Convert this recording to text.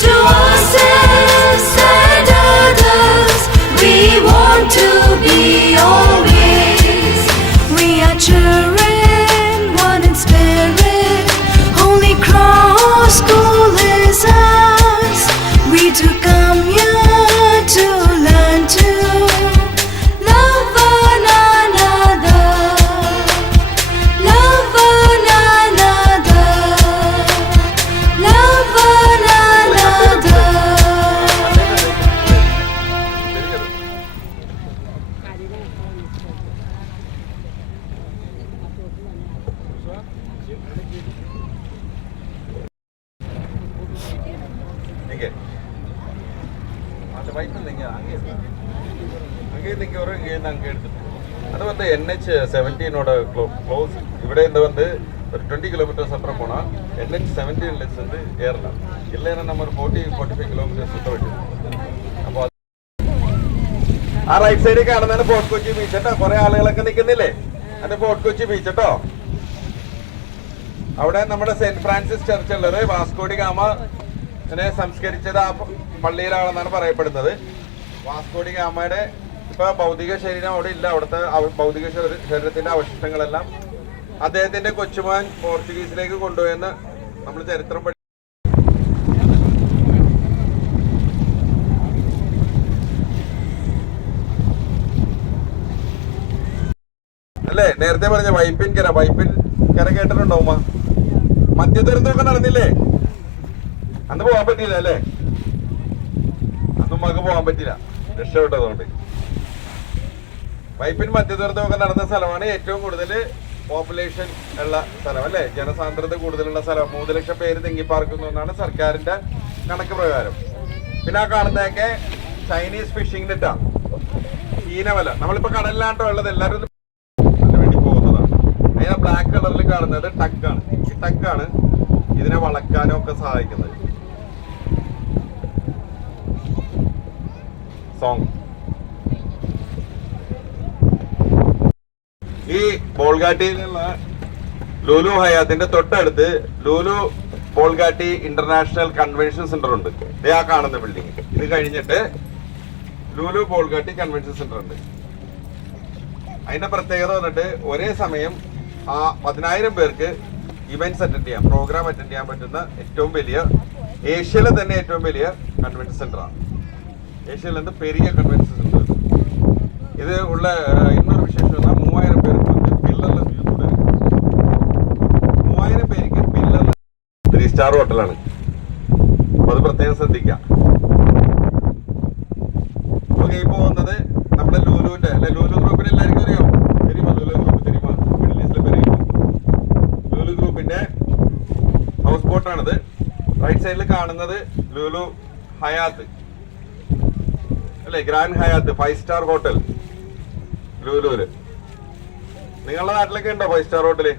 To அது வந்து NH17ஓட க்ளோஸ் ഇവിടെ இருந்து வந்து ஒரு 20 கிலோமீட்டர்ஸ் அப்புறம் போனால் NH17 வந்து ஏறலாம். இல்லைன்னா நம்ம ஒரு 40-45 കിലോമീറ്റർ சுத்த വേണ്ടി. അപ്പോൾ ആ റൈറ്റ് സൈഡിൽ കാണുന്നതാണ് ഫോർട്ട് കൊച്ചി ബീച്ച് കേട്ടോ. കുറെ ആളുകളൊക്കെ നിൽക്കുന്നില്ലേ? അത് ഫോർട്ട് കൊച്ചി ബീച്ച് കേട്ടോ. അവിടെ നമ്മുടെ സെന്റ് ഫ്രാൻസിസ് ചർച്ച് ഉള്ളത് വാസ്കോഡി ഗാമനെ സംസ്കരിച്ചത് ആ പള്ളിയിലാണെന്നാണ് പറയപ്പെടുന്നത്. വാസ്കോഡി ഗാമയുടെ ഇപ്പൊ ഭൗതിക ശരീരം അവിടെ ഇല്ല. അവിടുത്തെ ഭൗതിക ശരീരത്തിന്റെ അവശിഷ്ടങ്ങളെല്ലാം അദ്ദേഹത്തിന്റെ കൊച്ചുമാൻ പോർച്ചുഗീസിലേക്ക് കൊണ്ടുപോയെന്ന് നമ്മൾ ചരിത്രം പഠി. അല്ലേ നേരത്തെ പറഞ്ഞ വൈപ്പിൻ കര കേട്ടിട്ടുണ്ടോ? മധ്യദുരന്തമൊക്കെ നടന്നില്ലേ? അന്ന് പോകാൻ പറ്റിയില്ല അല്ലേ? അന്നും നമുക്ക് പോകാൻ പറ്റില്ല, രക്ഷപ്പെട്ടതുകൊണ്ട്. വൈപ്പിൻ മധ്യദുരന്തമൊക്കെ നടന്ന സ്ഥലമാണ്. ഏറ്റവും കൂടുതൽ പോപ്പുലേഷൻ ഉള്ള സ്ഥലം അല്ലേ? ജനസാന്ദ്രത കൂടുതലുള്ള സ്ഥലം. 3 ലക്ഷം പേര് തിങ്ങിപ്പാർക്കുന്നു എന്നാണ് സർക്കാരിന്റെ കണക്ക് പ്രകാരം. പിന്നെ ആ കാണുന്നതൊക്കെ ചൈനീസ് ഫിഷിംഗ് നെറ്റാ, ചീനവല. നമ്മളിപ്പോ കടലിലാണ്ടോ ഉള്ളത്, എല്ലാവരും വേണ്ടി പോകുന്നതാണ്. അതിന് ബ്ലാക്ക് കളറിൽ കാണുന്നത് ടക്കാണ്. ഈ ടക്കാണ് ഇതിനെ വളക്കാനും ഒക്കെ സഹായിക്കുന്നത്. സോങ് ഈ ബോൾഗാട്ടിയിലുള്ള ലൂലു ഹയാത്തിന്റെ തൊട്ടടുത്ത് ലൂലു ബോൾഗാട്ടി ഇന്റർനാഷണൽ കൺവെൻഷൻ സെന്റർ ഉണ്ട്. ഇതേ ആ കാണുന്ന ബിൽഡിംഗ്. ഇത് കഴിഞ്ഞിട്ട് ലൂലു ബോൾഗാട്ടി കൺവെൻഷൻ സെന്റർ ഉണ്ട്. അതിന്റെ പ്രത്യേകത വന്നിട്ട് ഒരേ സമയം ആ 10,000 പേർക്ക് ഇവന്റ്സ് അറ്റൻഡ് ചെയ്യാം, പ്രോഗ്രാം അറ്റൻഡ് ചെയ്യാൻ പറ്റുന്ന ഏറ്റവും വലിയ, ഏഷ്യയിലെ തന്നെ ഏറ്റവും വലിയ കൺവെൻഷൻ സെന്ററാണ്. ഏഷ്യയിൽ നിന്ന് പെരിയ കൺവെൻഷൻ സെന്റർ. ഇത് ഉള്ള ഇന്നൊരു വിശേഷം 3000 പേർക്ക് പില്ലറിൽ 3000 പേർക്ക് പില്ലറിൽ 3 സ്റ്റാർ ഹോട്ടലാണ്. അപ്പൊ അത് പ്രത്യേകം ശ്രദ്ധിക്കാം. ഓക്കെ, ഈ പോകുന്നത് നമ്മുടെ ലൂലുവിന്റെ അല്ലെ, ലൂലു ഗ്രൂപ്പിന് എല്ലാവർക്കും അറിയാം. ലൂലു ഗ്രൂപ്പ് മിഡിൽ ഈസ്റ്റിലെ ലൂലു ഗ്രൂപ്പിന്റെ ഹൗസ് ബോട്ടാണിത്. റൈറ്റ് സൈഡിൽ കാണുന്നത് ലൂലു ഹയാത്ത് അല്ലെ, ഗ്രാൻഡ് ഹയാത്ത് 5 സ്റ്റാർ ഹോട്ടൽ ലൂലൂര്. നിങ്ങളുടെ നാട്ടിലൊക്കെ ഉണ്ടോ 5 സ്റ്റാർ ഹോട്ടല്?